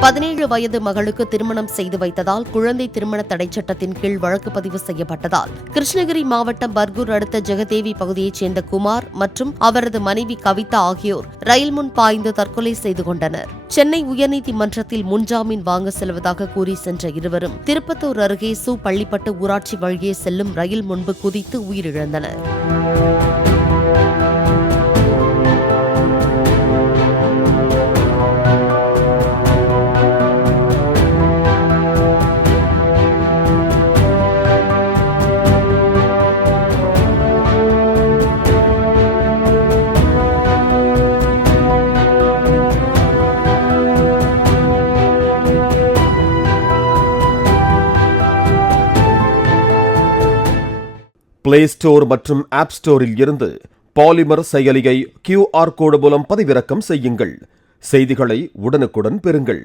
17 வயது மகளுக்கு திருமணம் செய்து வைத்ததால் குழந்தை திருமண தடை சட்டத்தின் கீழ் வழக்கு பதிவு செய்யப்பட்டதால் கிருஷ்ணகிரி மாவட்டம் பர்கூர் அடுத்த ஜெகதேவி பகுதியைச் சேர்ந்த குமார் மற்றும் அவரது மனைவி கவிதா ஆகியோர் ரயில் முன் பாய்ந்து தற்கொலை செய்து கொண்டனர். சென்னை உயர்நீதிமன்றத்தில் முன்ஜாமீன் வாங்க செல்வதாக கூறி சென்ற இருவரும் திருப்பத்தூர் அருகே பள்ளிப்பட்டு ஊராட்சி வழியே செல்லும் ரயில் முன்பு குதித்து உயிரிழந்தனர். பிளே ஸ்டோர் மற்றும் ஆப் ஸ்டோரில் இருந்து பாலிமர் செயலியை QR கோடு மூலம் பதிவிறக்கம் செய்யுங்கள். செய்திகளை உடனுக்குடன் பெறுங்கள்.